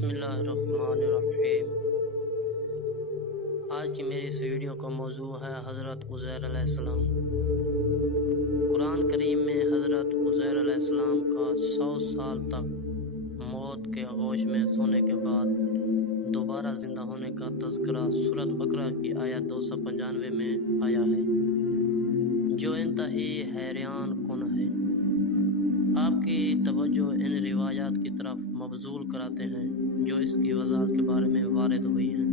بسم اللہ الرحمن الرحیم۔ آج کی میری اس ویڈیو کا موضوع ہے حضرت عزیر علیہ السلام۔ قرآن کریم میں حضرت عزیر علیہ السلام کا 100 سال تک موت کے آغوش میں سونے کے بعد دوبارہ زندہ ہونے کا تذکرہ سورۃ بقرہ کی آیت 295 میں آیا ہے، جو انتہائی حیران کن ہے۔ آپ کی توجہ ان روایات کی طرف مبذول کراتے ہیں جو اس کی وضاحت کے بارے میں وارد ہوئی ہیں۔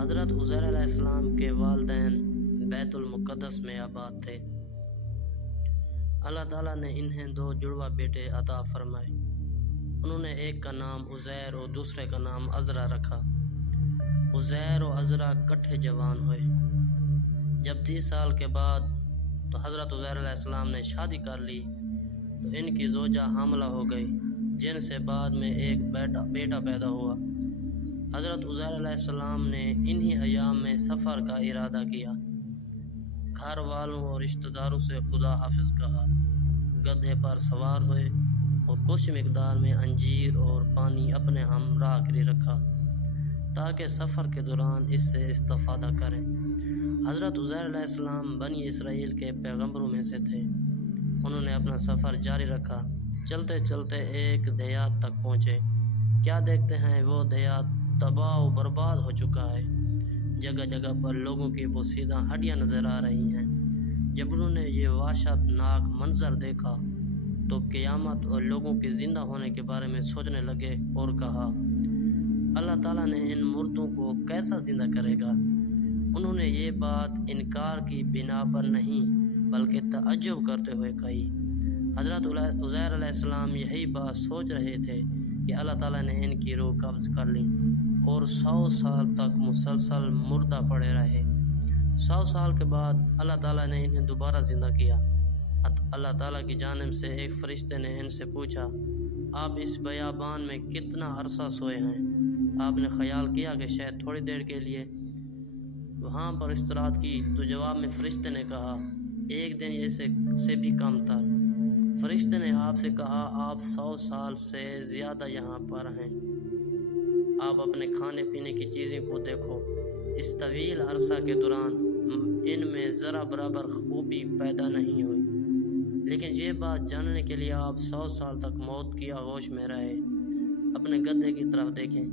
حضرت عزیر علیہ السلام کے والدین بیت المقدس میں آباد تھے۔ اللہ تعالیٰ نے انہیں 2 جڑواں بیٹے عطا فرمائے۔ انہوں نے ایک کا نام عزیر اور دوسرے کا نام عزرا رکھا۔ عزیر اور عزرا کٹھے جوان ہوئے۔ جب 30 سال کے بعد تو حضرت عزیر علیہ السلام نے شادی کر لی تو ان کی زوجہ حاملہ ہو گئی، جن سے بعد میں ایک بیٹا پیدا ہوا۔ حضرت عزیر علیہ السلام نے انہی ایام میں سفر کا ارادہ کیا۔ گھر والوں اور رشتہ داروں سے خدا حافظ کہا، گدھے پر سوار ہوئے اور کچھ مقدار میں انجیر اور پانی اپنے ہمراہ کے لیے رکھا تاکہ سفر کے دوران اس سے استفادہ کریں۔ حضرت عزیر علیہ السلام بنی اسرائیل کے پیغمبروں میں سے تھے۔ انہوں نے اپنا سفر جاری رکھا۔ چلتے چلتے ایک دیہات تک پہنچے۔ کیا دیکھتے ہیں وہ دیہات تباہ و برباد ہو چکا ہے۔ جگہ جگہ پر لوگوں کی بوسیدہ ہڈیاں نظر آ رہی ہیں۔ جب انہوں نے یہ وحشت ناک منظر دیکھا تو قیامت اور لوگوں کے زندہ ہونے کے بارے میں سوچنے لگے اور کہا، اللہ تعالیٰ نے ان مردوں کو کیسا زندہ کرے گا؟ انہوں نے یہ بات انکار کی بنا پر نہیں بلکہ تعجب کرتے ہوئے کہی۔ حضرت عزیر علیہ السلام یہی بات سوچ رہے تھے کہ اللہ تعالیٰ نے ان کی روح قبض کر لی اور 100 سال تک مسلسل مردہ پڑے رہے۔ 100 سال کے بعد اللہ تعالیٰ نے انہیں دوبارہ زندہ کیا۔ اللہ تعالیٰ کی جانب سے ایک فرشتے نے ان سے پوچھا، آپ اس بیابان میں کتنا عرصہ سوئے ہیں؟ آپ نے خیال کیا کہ شاید تھوڑی دیر کے لیے وہاں پر استراحت کی تو جواب میں فرشتے نے کہا، ایک دن ایسے سے بھی کم تھا۔ فرشتے نے آپ سے کہا، آپ 100 سال سے زیادہ یہاں پر ہیں۔ آپ اپنے کھانے پینے کی چیزیں کو دیکھو۔ اس طویل عرصہ کے دوران ان میں ذرا برابر خوبی پیدا نہیں ہوئی، لیکن یہ بات جاننے کے لیے آپ 100 سال تک موت کی آغوش میں رہے۔ اپنے گدھے کی طرف دیکھیں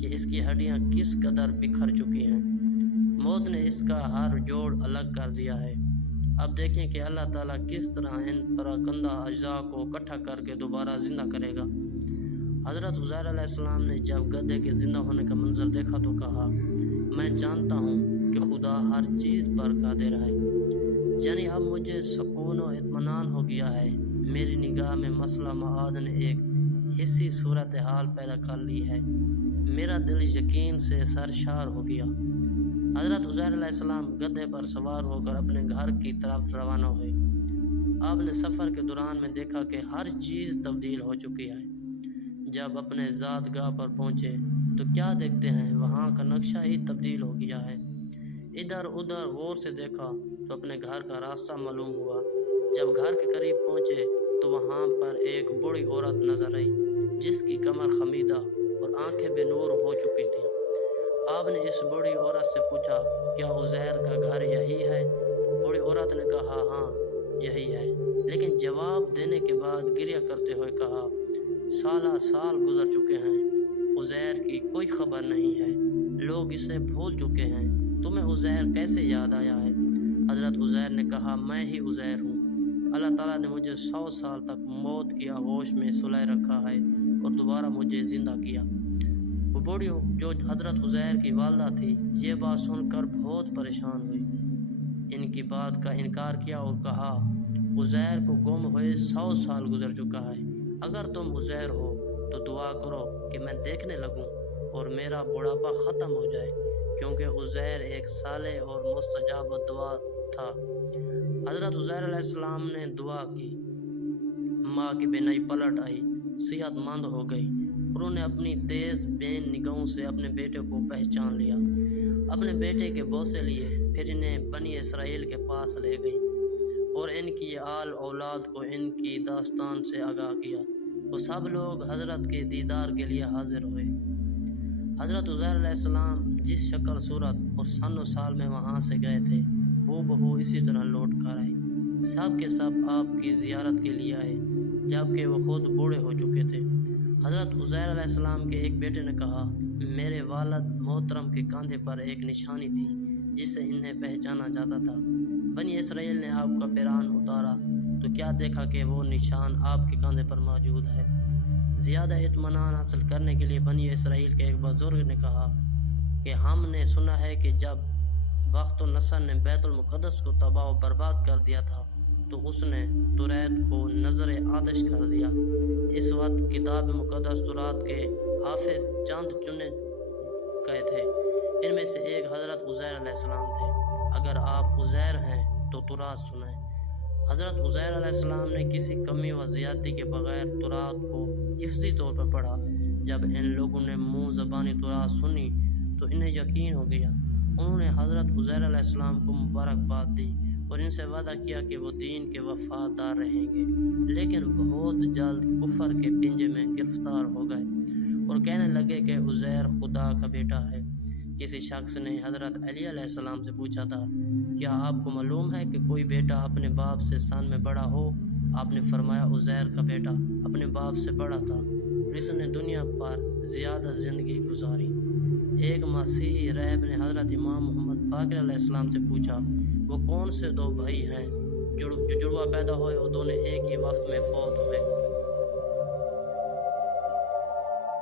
کہ اس کی ہڈیاں کس قدر بکھر چکی ہیں۔ موت نے اس کا ہر جوڑ الگ کر دیا ہے۔ اب دیکھیں کہ اللہ تعالیٰ کس طرح ان پراکندہ اجزاء کو اکٹھا کر کے دوبارہ زندہ کرے گا۔ حضرت عزیر علیہ السلام نے جب گدھے کے زندہ ہونے کا منظر دیکھا تو کہا، میں جانتا ہوں کہ خدا ہر چیز پر قادر ہے۔ یعنی اب مجھے سکون و اطمینان ہو گیا ہے۔ میری نگاہ میں مسئلہ معاد نے ایک حسی صورتحال پیدا کر لی ہے۔ میرا دل یقین سے سرشار ہو گیا۔ حضرت عزیر علیہ السلام گدھے پر سوار ہو کر اپنے گھر کی طرف روانہ ہوئے۔ آپ نے سفر کے دوران میں دیکھا کہ ہر چیز تبدیل ہو چکی ہے۔ جب اپنے ذات گاہ پر پہنچے تو کیا دیکھتے ہیں، وہاں کا نقشہ ہی تبدیل ہو گیا ہے۔ ادھر ادھر غور سے دیکھا تو اپنے گھر کا راستہ معلوم ہوا۔ جب گھر کے قریب پہنچے تو وہاں پر ایک بوڑھی عورت نظر آئی جس کی کمر خمیدہ اور آنکھیں بے نور ہو چکی تھیں۔ آپ نے اس بوڑھی عورت سے پوچھا، کیا عزیر کا گھر یہی ہے؟ بوڑھی عورت نے کہا، ہاں یہی ہے، لیکن جواب دینے کے بعد گریہ کرتے ہوئے کہا، سالہ سال گزر چکے ہیں، عزیر کی کوئی خبر نہیں ہے، لوگ اسے بھول چکے ہیں، تمہیں عزیر کیسے یاد آیا ہے؟ حضرت عزیر نے کہا، میں ہی عزیر ہوں۔ اللہ تعالیٰ نے مجھے 100 سال تک موت کی آغوش میں سلائے رکھا ہے اور دوبارہ مجھے زندہ کیا۔ وہ بوڑھی جو حضرت عزیر کی والدہ تھی یہ بات سن کر بہت پریشان ہوئی۔ ان کی بات کا انکار کیا اور کہا، عزیر کو گم ہوئے 100 سال گزر چکا ہے۔ اگر تم عزیر ہو تو دعا کرو کہ میں دیکھنے لگوں اور میرا بڑھاپا ختم ہو جائے، کیونکہ عزیر ایک صالح اور مستجاب دعا تھا۔ حضرت عزیر علیہ السلام نے دعا کی۔ ماں کی بینائی پلٹ آئی، صحت مند ہو گئی۔ انہوں نے اپنی تیز بین نگاہوں سے اپنے بیٹے کو پہچان لیا، اپنے بیٹے کے بوسے لیے، پھر انہیں بنی اسرائیل کے پاس لے گئی اور ان کی آل اولاد کو ان کی داستان سے آگاہ کیا۔ وہ سب لوگ حضرت کے دیدار کے لیے حاضر ہوئے۔ حضرت عزیر علیہ السلام جس شکل صورت اور سن و سال میں وہاں سے گئے تھے وہ بہو اسی طرح لوٹ کر آئے۔ سب کے سب آپ کی زیارت کے لیے آئے جبکہ وہ خود بوڑھے ہو چکے تھے۔ حضرت عزیر علیہ السلام کے ایک بیٹے نے کہا، میرے والد محترم کے کاندھے پر ایک نشانی تھی جس سے انہیں پہچانا جاتا تھا۔ بنی اسرائیل نے آپ کا پیران اتارا تو کیا دیکھا کہ وہ نشان آپ کے کاندھے پر موجود ہے۔ زیادہ اطمینان حاصل کرنے کے لیے بنی اسرائیل کے ایک بزرگ نے کہا کہ ہم نے سنا ہے کہ جب بخت و نصر نے بیت المقدس کو تباہ و برباد کر دیا تھا تو اس نے توریت کو نظر آتش کر دیا۔ اس وقت کتاب مقدس تورات کے حافظ چند چنے گئے تھے، ان میں سے ایک حضرت عزیر علیہ السلام تھے۔ اگر آپ عزیر ہیں تو تورات سنیں۔ حضرت عزیر علیہ السلام نے کسی کمی و زیادتی کے بغیر تورات کو حفظی طور پر پڑھا۔ جب ان لوگوں نے منہ زبانی تورات سنی تو انہیں یقین ہو گیا۔ انہوں نے حضرت عزیر علیہ السلام کو مبارکباد دی اور ان سے وعدہ کیا کہ وہ دین کے وفادار رہیں گے، لیکن بہت جلد کفر کے پنجے میں گرفتار ہو گئے اور کہنے لگے کہ عزیر خدا کا بیٹا ہے۔ کسی شخص نے حضرت علی علیہ السلام سے پوچھا تھا، کیا آپ کو معلوم ہے کہ کوئی بیٹا اپنے باپ سے سن میں بڑا ہو؟ آپ نے فرمایا، عزیر کا بیٹا اپنے باپ سے بڑا تھا اور اس نے دنیا پر زیادہ زندگی گزاری۔ ایک مسیحی راہب نے حضرت امام محمد باقر علیہ السلام سے پوچھا، وہ کون سے دو بھائی ہیں جو جڑواں پیدا ہوئے اور دونوں ایک ہی وقت میں فوت ہوئے؟